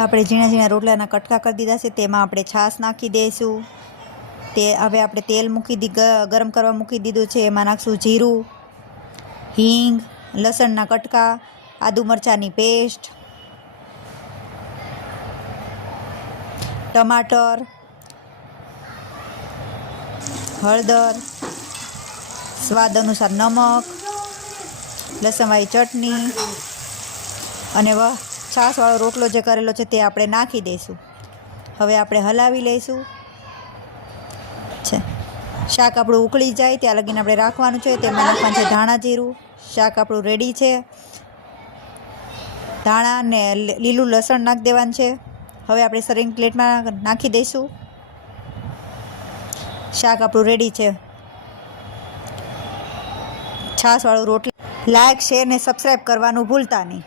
આપણે ઝીણા ઝીણા રોટલાના કટકા કરી દીધા છે, તેમાં આપણે છાશ નાખી દઈશું. તે હવે આપણે તેલ મૂકી દી ગરમ કરવા મૂકી દીધું છે, એમાં નાખશું જીરું, હિંગ, લસણના કટકા, આદુ મરચાંની પેસ્ટ, ટમાટર, હળદર, સ્વાદ અનુસાર નમક, લસણવાળી ચટણી અને વ છાશવાળો રોટલો જે કરેલો છે તે આપણે નાખી દઈશું. હવે આપણે હલાવી લઈશું. છે. શાક આપણું ઉકળી જાય, ત્યાં લગીને આપણે રાખવાનું છે. તેમાં નાખવાનું છે ધાણા જીરું. શાક આપણું રેડી છે. ધાણા ને લીલું લસણ નાખી દેવાનું છે. હવે આપણે સરિંગ પ્લેટમાં નાખી દઈશું. શાક આપણું રેડી છે. છાશવાળું રોટલી. લાઈક શેર ને સબસ્ક્રાઈબ કરવાનું ભૂલતા નહીં.